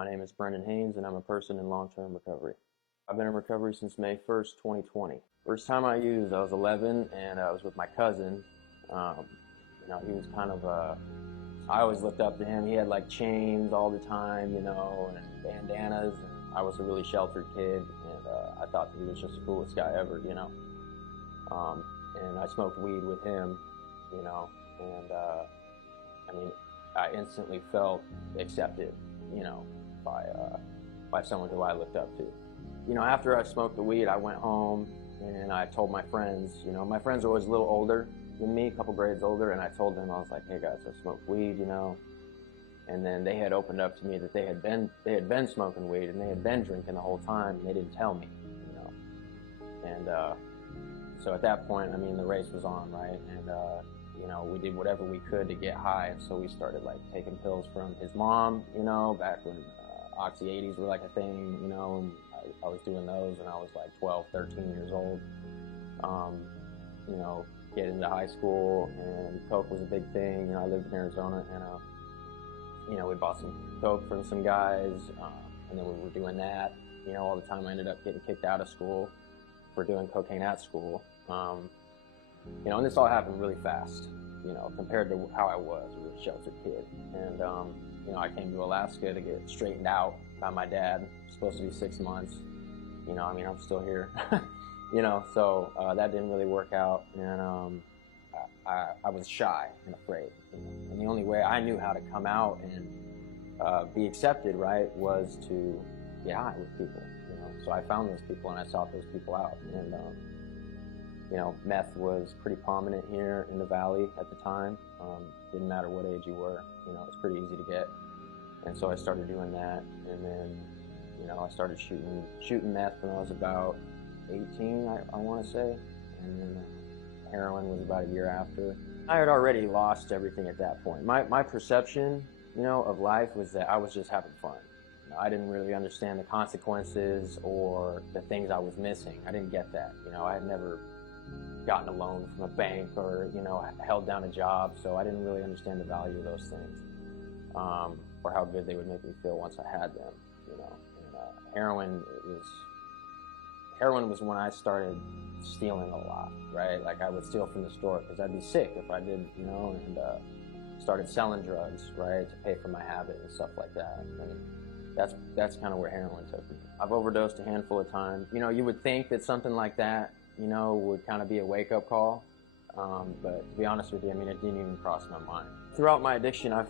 My name is Brendan Haynes, and I'm a person in long-term recovery. I've been in recovery since May 1st, 2020. First time I used, I was 11, and I was with my cousin. He was kind of I always looked up to him. He had like chains all the time, and bandanas. And I was a really sheltered kid, and I thought that he was just the coolest guy ever, And I smoked weed with him, and I instantly felt accepted, by someone who I looked up to. After I smoked the weed, I went home and I told my friends. My friends were always a little older than me, a couple grades older, and I told them, I was like, hey guys, I smoked weed, and then they had opened up to me that they had been smoking weed and they had been drinking the whole time, and they didn't tell me, and so at that point, the race was on, right? And we did whatever we could to get high, and so we started like taking pills from his mom, back when Oxy 80s were like a thing, and I was doing those when I was like 12, 13 years old. Get into high school, and coke was a big thing. I lived in Arizona, and we bought some coke from some guys, and then we were doing that, all the time. I ended up getting kicked out of school for doing cocaine at school. And this all happened really fast, compared to how I was a sheltered kid. And, I came to Alaska to get straightened out by my dad. It was supposed to be 6 months. I'm still here. So that didn't really work out. And I was shy and afraid. And the only way I knew how to come out and be accepted, right, was to get high with people. So I found those people and I sought those people out. And meth was pretty prominent here in the valley at the time. Didn't matter what age you were, it was pretty easy to get. And so I started doing that, and then, I started shooting meth when I was about 18, I want to say, and then heroin was about a year after. I had already lost everything at that point. My perception, of life was that I was just having fun. I didn't really understand the consequences or the things I was missing. I didn't get that. I had never gotten a loan from a bank or, held down a job, so I didn't really understand the value of those things, or how good they would make me feel once I had them, And heroin was when I started stealing a lot, right? Like I would steal from the store because I'd be sick if I did, and started selling drugs, right, to pay for my habit and stuff like that. And that's kind of where heroin took me. I've overdosed a handful of times. You would think that something like that, would kind of be a wake-up call. But to be honest with you, it didn't even cross my mind. Throughout my addiction, I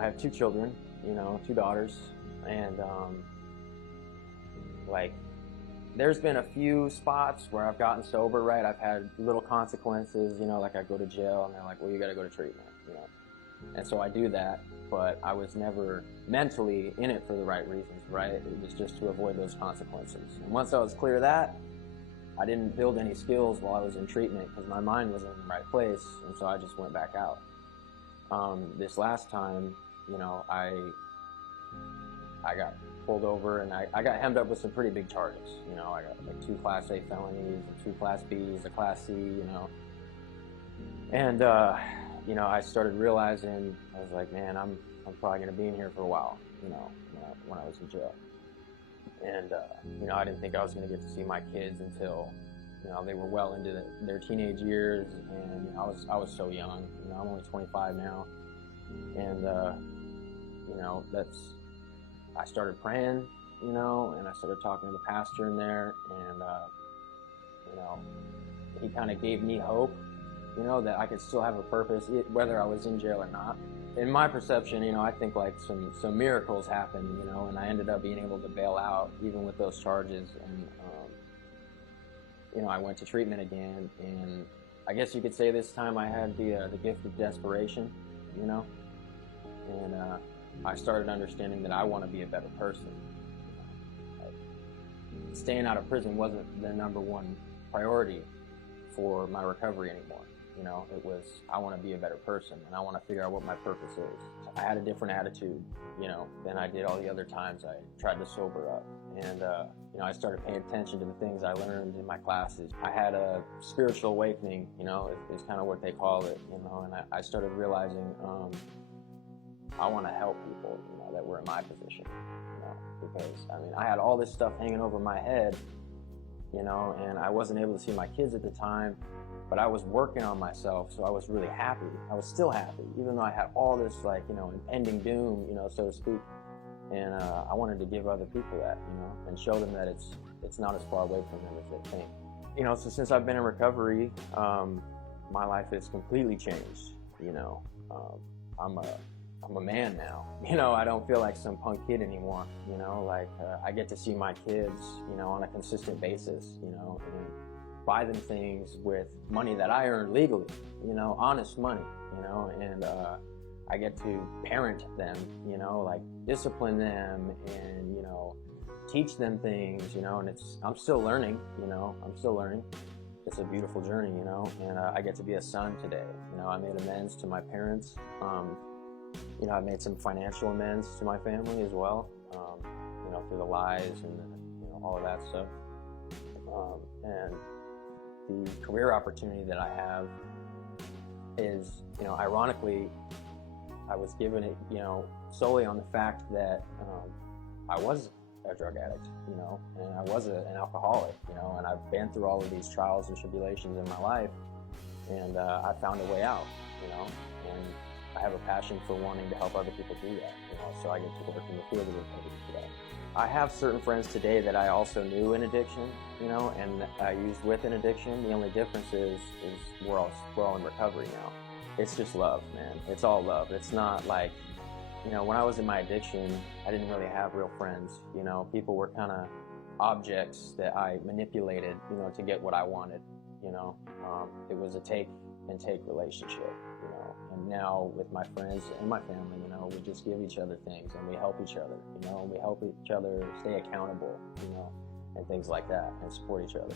have 2 children, 2 daughters, and there's been a few spots where I've gotten sober, right? I've had little consequences, like I go to jail and they're like, well, you gotta go to treatment, And so I do that, but I was never mentally in it for the right reasons, right? It was just to avoid those consequences. And once I was clear of that, I didn't build any skills while I was in treatment because my mind wasn't in the right place, and so I just went back out. This last time, I got pulled over and I got hemmed up with some pretty big charges. I got like 2 Class A felonies, and 2 Class Bs, a Class C, And, I started realizing, I was like, man, I'm probably going to be in here for a while, when I was in jail. And, I didn't think I was going to get to see my kids until, they were well into their teenage years, and I was so young. I'm only 25 now. And, I started praying, and I started talking to the pastor in there, and, he kind of gave me hope, that I could still have a purpose, whether I was in jail or not. In my perception, I think like some miracles happened, and I ended up being able to bail out even with those charges. And, I went to treatment again, and I guess you could say this time I had the gift of desperation, and I started understanding that I want to be a better person. Staying out of prison wasn't the number one priority for my recovery anymore. It was, I want to be a better person, and I want to figure out what my purpose is. I had a different attitude, than I did all the other times I tried to sober up. And, I started paying attention to the things I learned in my classes. I had a spiritual awakening, is kind of what they call it, and I started realizing, I want to help people, that were in my position, because I mean, I had all this stuff hanging over my head, and I wasn't able to see my kids at the time, but I was working on myself, so I was really happy. I was still happy, even though I had all this, impending doom, so to speak. And I wanted to give other people that, and show them that it's not as far away from them as they think. So since I've been in recovery, my life has completely changed. I'm a man now. I don't feel like some punk kid anymore. I get to see my kids, on a consistent basis, and buy them things with money that I earned legally, honest money, and I get to parent them, discipline them and, teach them things, and I'm still learning, It's a beautiful journey, and I get to be a son today. I made amends to my parents. I made some financial amends to my family as well, through the lies and, all of that stuff. And the career opportunity that I have is, ironically, I was given it, solely on the fact that I was a drug addict, and I was an alcoholic, and I've been through all of these trials and tribulations in my life, and I found a way out, and I have a passion for wanting to help other people do that, so I get to work in the field of recovery today. I have certain friends today that I also knew in addiction, and I used with an addiction. The only difference is we're all in recovery now. It's just love, man. It's all love. It's not like, when I was in my addiction, I didn't really have real friends. People were kind of objects that I manipulated, to get what I wanted. It was a take and take relationship, And now with my friends and my family, we just give each other things and we help each other, and we help each other stay accountable, and things like that, and support each other.